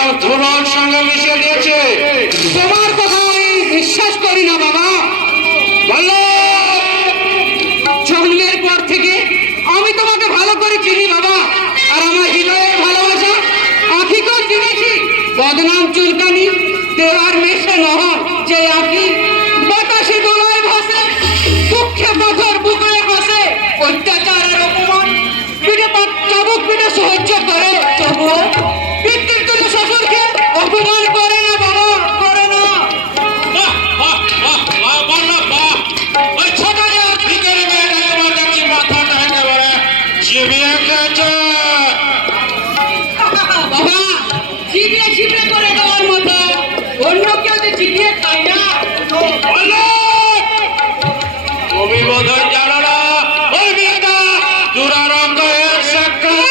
একদম ধুলোর সঙ্গে মিশিয়ে দিয়েছে। তোমার কথা আমি বিশ্বাস করি না বাবা। বলো, জন্মের পর থেকে আমি তোমাকে ভালো করে চিনি বাবা, আর আমার হৃদয়ের ভালোবাসা আঁখিকেও চিনেছি। বদনাম চুলকানি দেওয়ার মেশে নহর যে আঁখি বাতাসে দোলায় ভাসে, দুঃখে পাথর বুকে ভাসে, অত্যাচারের অপমান পিঠে চাবুক পিঠে সহ্য করে, তবুও পিতৃর তুলে শ্বশুরকে অপমান করে না বাবা, করে না। বাহ বাহ বাহ বাহ, বলো বাহ। ওই ছোট যে ভিখারি মেয়েটা এবার দেখছি মাথাটা একেবারে চিবিয়ে খেয়েছে। বাবা, চিবিয়ে চিবিয়ে করে দেওয়ার মতো অন্য কেউ যে চিবিয়ে খায় না। বলো, তুমি বোধহয় জানো না ওই মেয়েটা দুরারোগ্যের সাক্ষাৎ।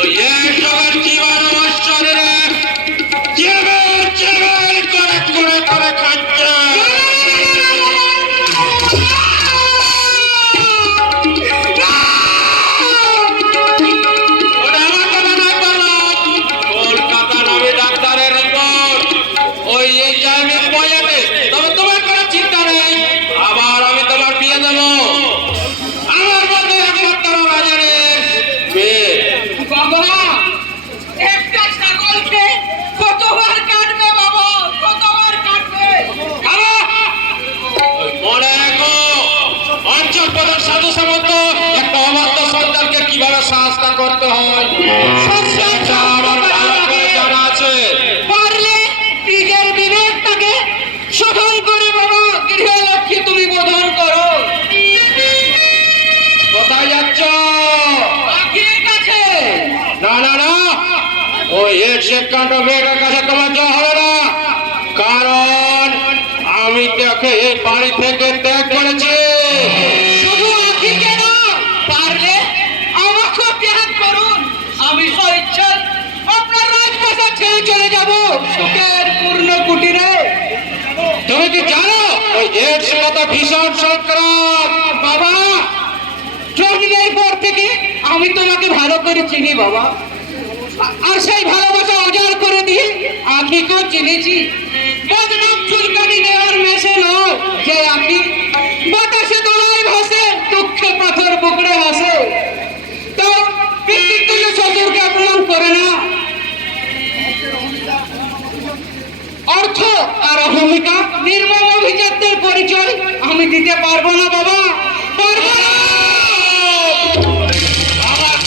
ওই এসবের জীবাণু ওর শরীরে চিরবের চিরবের করে করে করে খাচ্ছে। ওটা আমার কথা নয়, বললাম কলকাতা নামী ডাক্তারের রিপোর্ট। ওই এই জায়গায় পাওয়া যাবে, তবে তোমার কোনো চিন্তা নেই। আবার আমি তোমার বিয়ে দেবো আমার মতো একমাত্র বাজারের মেয়ে। বাবা, একটা ছাগলকে কতবার কাটবে বাবা, কতবার কাটবে? বাবা, ওই মনে রেখো, অঞ্চল প্রধান সাধু সামন্ত একটা অবাধ্য সন্তানকে কিভাবে শাস্তি করতে হয় সেটা আমার ভালো করে জানা আছে। পারলে নিজের বিবেকটাকে শোধন করে বাবা, গৃহলক্ষ্মী তুমি বোধন করো। কোথায় যাচ্ছ? আখির কাছে। না না না, ওই হেড সেকান্ড মেয়েটার কাছে তোমার যাওয়া হবে না, কারণ আমি তাকে এই বাড়ি থেকে ত্যাগ করেছি। শুধু আখিকে না, পারলে আমাকেও ত্যাগ করুন। আমি স্বেচ্ছায় আপনার রাজপ্রাসাদ ছেড়ে চলে যাব সুখের পূর্ণ কুটিরে। তুমি কি জানো ওই হেড কত ভীষণ সংক্রাম? বাবা, জন্মের পর থেকে আমি তোমাকে ভালো করে চিনি বাবা, আর সেই ভালোবাসা উজাড় করে দিয়ে আখিকেও চিনেছি। বদনাম চুলকানি দেওয়ার মেশে নয় যে আখি বাতাসে দোলায় ভাসে, দুঃখে পাথর বুকড়ে ভাসে, তো পিতৃতুল্য শ্বশুরকে অপমান করে না। অর্থ আর অহমিকা নির্মম অভিজাতদের পরিচয় আমি দিতে পারবো না বাবা।